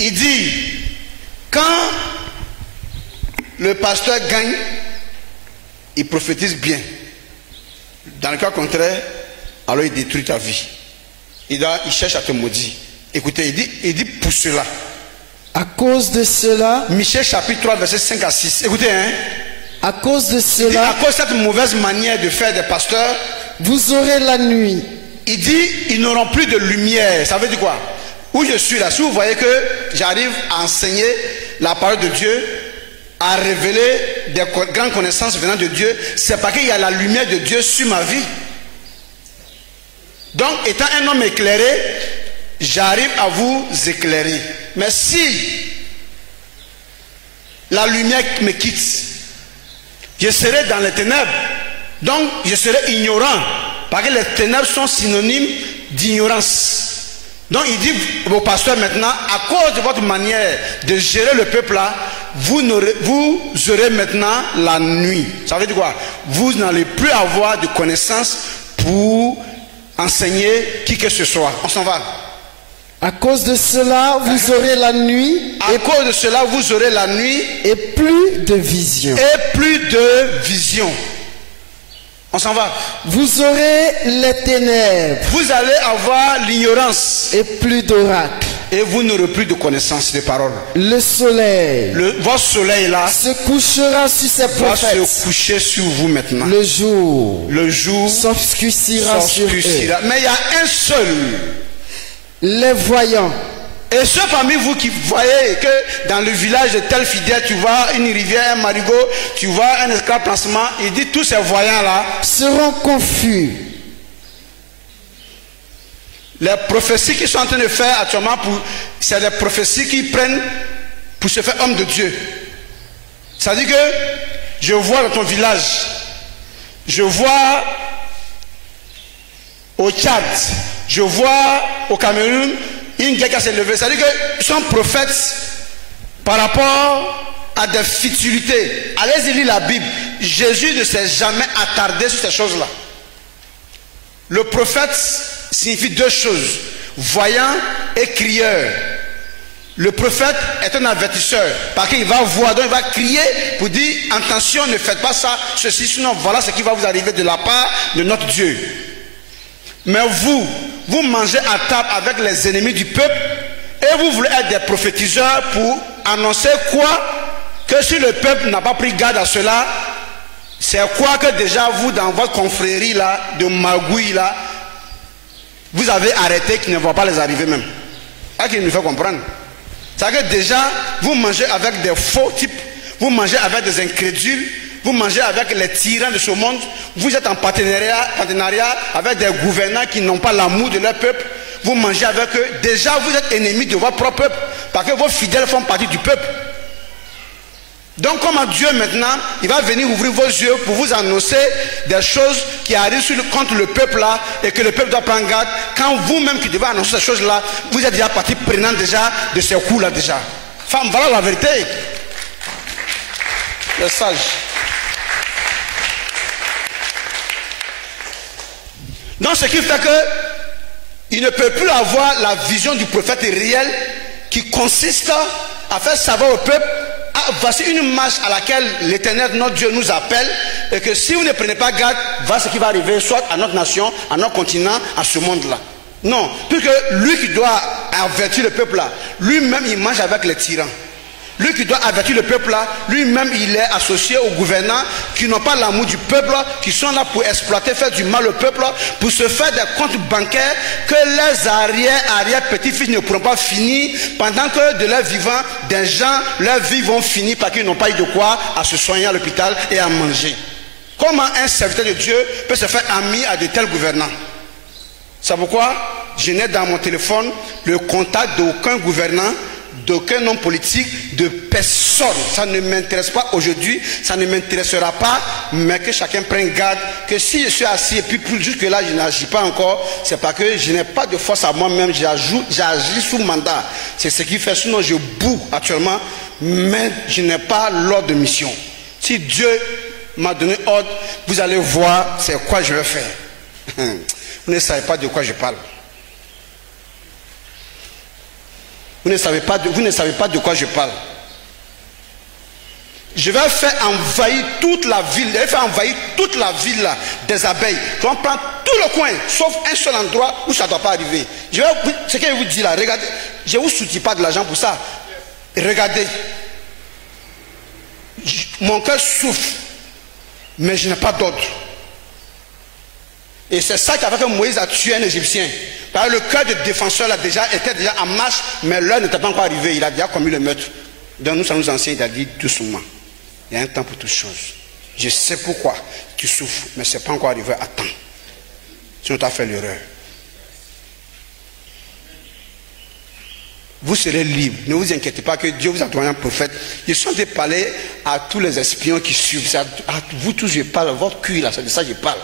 Il dit, quand le pasteur gagne, il prophétise bien. Dans le cas contraire, alors il détruit ta vie. Il cherche à te maudire. Écoutez, il dit pour cela. À cause de cela. Michée chapitre 3, verset 5 à 6. Écoutez, hein. À cause de cela. À cause de cette mauvaise manière de faire des pasteurs, vous aurez la nuit. Il dit, ils n'auront plus de lumière. Ça veut dire quoi? Où je suis là, si vous voyez que j'arrive à enseigner la parole de Dieu, à révéler des grandes connaissances venant de Dieu, c'est parce qu'il y a la lumière de Dieu sur ma vie. Donc, étant un homme éclairé, j'arrive à vous éclairer. Mais si la lumière me quitte, je serai dans les ténèbres. Donc, je serai ignorant. Parce que les ténèbres sont synonymes d'ignorance. Donc, il dit au pasteur maintenant, à cause de votre manière de gérer le peuple là, vous aurez maintenant la nuit. Ça veut dire quoi? Vous n'allez plus avoir de connaissances pour enseigner qui que ce soit. On s'en va. À cause de cela, vous aurez la nuit. À cause de cela, vous aurez la nuit. Et plus de vision. Et plus de vision. On s'en va. Vous aurez les ténèbres. Vous allez avoir l'ignorance. Et plus d'oracle. Et vous n'aurez plus de connaissance de parole. Le soleil. Votre soleil là. Se couchera sur ses prophètes. Va se coucher sur vous maintenant. Le jour. S'obscurcira sur eux. Mais il y a un seul. Les voyants. Et ceux parmi vous qui voyez que dans le village de tel fidèle, tu vois une rivière, un marigot, tu vois un esclave placement, il dit tous ces voyants-là seront confus. Les prophéties qu'ils sont en train de faire actuellement, c'est des prophéties qu'ils prennent pour se faire homme de Dieu. Ça dit que je vois dans ton village, je vois au Tchad, je vois au Cameroun, une guerre qui s'est levée. C'est-à-dire qu'ils sont prophètes par rapport à des futilités. Allez-y lire la Bible. Jésus ne s'est jamais attardé sur ces choses-là. Le prophète signifie deux choses, voyant et crieur. Le prophète est un avertisseur, parce qu'il va voir, donc il va crier pour dire attention, ne faites pas ça, ceci, sinon voilà ce qui va vous arriver de la part de notre Dieu. Mais vous mangez à table avec les ennemis du peuple et vous voulez être des prophétiseurs pour annoncer quoi? Que si le peuple n'a pas pris garde à cela, c'est quoi que déjà vous dans votre confrérie là, de magouille là, vous avez arrêté qui ne vont pas les arriver même. À qui nous fait comprendre. C'est-à-dire que déjà vous mangez avec des faux types, vous mangez avec des incrédules, vous mangez avec les tyrans de ce monde, vous êtes en partenariat avec des gouvernants qui n'ont pas l'amour de leur peuple, vous mangez avec eux, déjà vous êtes ennemis de votre propre peuple, parce que vos fidèles font partie du peuple. Donc comment Dieu maintenant, il va venir ouvrir vos yeux pour vous annoncer des choses qui arrivent contre le peuple là, et que le peuple doit prendre garde, quand vous-même qui devez annoncer ces choses là, vous êtes déjà partie prenante déjà de ces coups là déjà. Femme, voilà la vérité. Les sages. Donc ce qui fait que il ne peut plus avoir la vision du prophète réel qui consiste à faire savoir au peuple, ah, voici une marche à laquelle l'Éternel, notre Dieu, nous appelle, et que si vous ne prenez pas garde, voilà ce qui va arriver soit à notre nation, à notre continent, à ce monde-là. Non, puisque lui qui doit avertir le peuple là, lui-même il mange avec les tyrans. Lui qui doit avertir le peuple là, lui-même il est associé aux gouvernants qui n'ont pas l'amour du peuple, qui sont là pour exploiter, faire du mal au peuple, pour se faire des comptes bancaires que les arrière-petits-fils ne pourront pas finir, pendant que de leur vivant, des gens, leurs vies vont finir parce qu'ils n'ont pas eu de quoi à se soigner à l'hôpital et à manger. Comment un serviteur de Dieu peut se faire ami à de tels gouvernants? C'est pourquoi je n'ai dans mon téléphone le contact d'aucun gouvernant, d'aucun homme politique, de personne. Ça ne m'intéresse pas aujourd'hui, ça ne m'intéressera pas, mais que chacun prenne garde, que si je suis assis et puis jusque là je n'agis pas encore, c'est parce que je n'ai pas de force à moi-même, j'agis sous mandat. C'est ce qui fait, sinon je boue actuellement, mais je n'ai pas l'ordre de mission. Si Dieu m'a donné ordre, vous allez voir c'est quoi je vais faire. Vous ne savez pas de quoi je parle. Vous ne savez pas de quoi je parle. Je vais faire envahir toute la ville. Je vais faire envahir toute la ville là, des abeilles. Je vais prendre tout le coin, sauf un seul endroit où ça ne doit pas arriver. Ce que je vous dis là, regardez, je ne vous soutire pas de l'argent pour ça. Regardez. Mon cœur souffre, mais je n'ai pas d'ordre. Et c'est ça qui a fait que Moïse a tué un Égyptien. Parce que le cœur de défenseur là, était déjà en marche, mais l'heure n'était pas encore arrivée. Il a déjà commis le meurtre. Donc nous, ça nous enseigne, il a dit doucement. Il y a un temps pour toutes choses. Je sais pourquoi tu souffres, mais ce n'est pas encore arrivé à temps. Sinon tu as fait l'erreur. Vous serez libre. Ne vous inquiétez pas que Dieu vous a donné un prophète. Je suis en train de parler à tous les espions qui suivent. À vous tous, je parle. Votre cul là, c'est de ça que je parle.